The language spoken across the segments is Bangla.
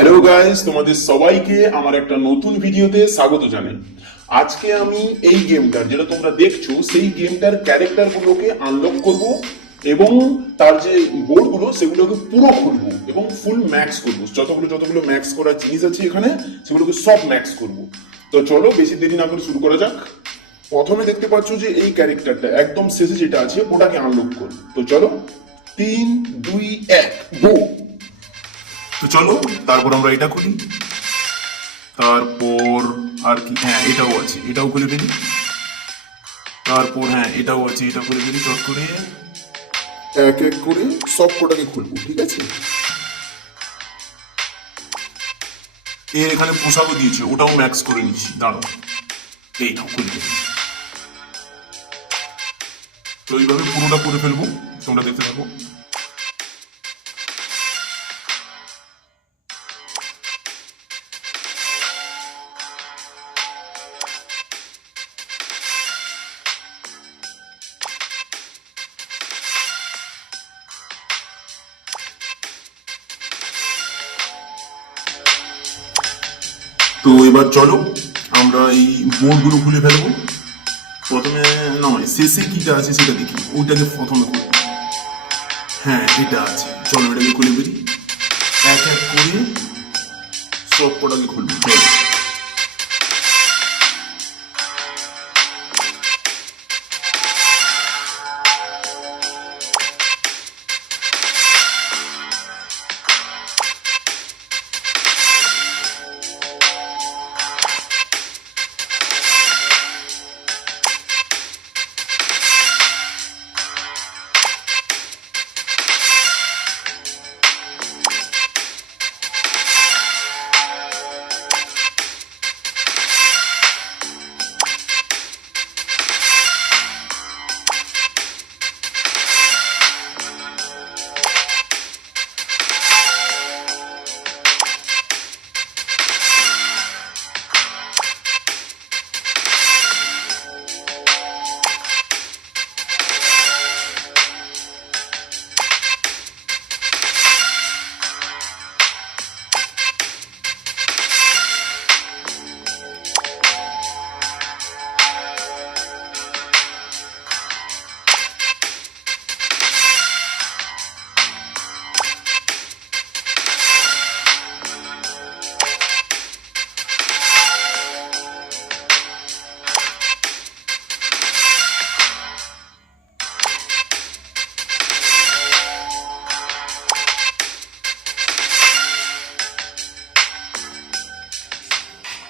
হ্যালো গাইস, তোমাদের সবাইকে আমার একটা নতুন ভিডিওতে স্বাগত জানাই। আজকে আমি এই গেমটার, যেটা তোমরা দেখছো, সেই গেমটার ক্যারেক্টারগুলোকে আনলক করব এবং তার যে বোর্ডগুলো সেগুলোকে পুরো খুলবো এবং ফুল ম্যাক্স করবো। যতগুলো ম্যাক্স করার জিনিস আছে এখানে সেগুলোকে সব ম্যাক্স করব। তো চলো বেশি দেরি না করে শুরু করা যাক। প্রথমে দেখতে পাচ্ছ যে এই ক্যারেক্টারটা একদম শেষে যেটা আছে ওটাকে আনলক করব। তো চলো 3, 2, 1 গো। তো চলো তারপর আমরা এটা খুলি, তারপর আর কি, হ্যাঁ এটাও আছে, এটাও খুলে ফেলি, তারপর হ্যাঁ এটাও আছে, এটা খুলে ফেলি। চট করে এক এক করে সব কটাকে খুলবো, ঠিক আছে। এর এখানে পোশাকও দিয়েছে, ওটাও ম্যাক্স করে নিচ্ছি, দাঁড়াও এইটাও খুলে ফেলি। তো এইভাবে পুরোটা করে ফেলবো, তোমরা দেখতে থাকো। তো এবার চলো আমরা এই বোর্ডগুলো খুলে ফেলবো। প্রথমে নয়, শেষে কিটা আছে সেটা দেখি, ওইটাকে প্রথমে খুলবো। হ্যাঁ এটা আছে, চলো এটাকে খুলে ফেলি। এক এক করে সব কটাকে খুলবো, চলো।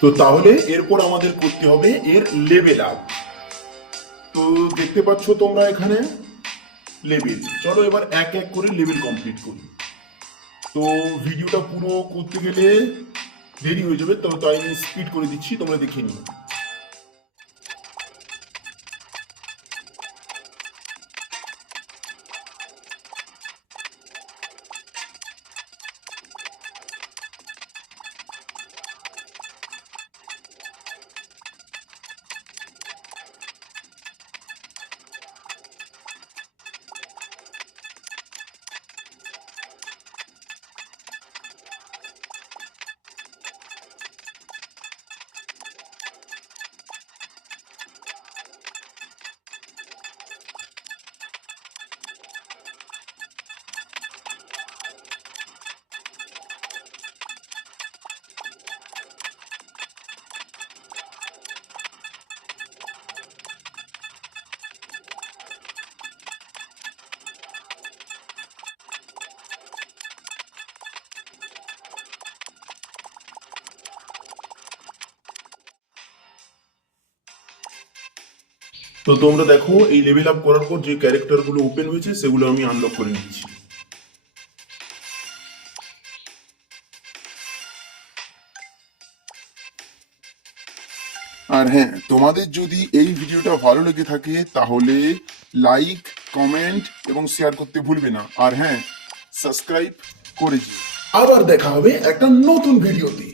তো তাহলে এরপর আমাদের করতে হবে এর লেভেল আপ। তো দেখতে পাচ্ছ তোমরা এখানে লেভেল। চলো এবার এক এক করে লেভেল কমপ্লিট করি। তো ভিডিওটা পুরো করতে গেলে দেরি হয়ে যাবে, তো তাই আমি স্পিড করে দিচ্ছি, তোমরা দেখে নিও। তো তোমরা দেখো এই লেভেল আপ করার পর যে ক্যারেক্টারগুলো ওপেন হয়েছে সেগুলো আমি আনলক করে নিচ্ছি। আর হ্যাঁ, তোমাদের যদি এই ভিডিওটা ভালো লেগে থাকে তাহলে লাইক, কমেন্ট এবং শেয়ার করতে ভুলবে না। আর হ্যাঁ, সাবস্ক্রাইব করে দিও। আবার দেখা হবে একটা নতুন ভিডিওতে।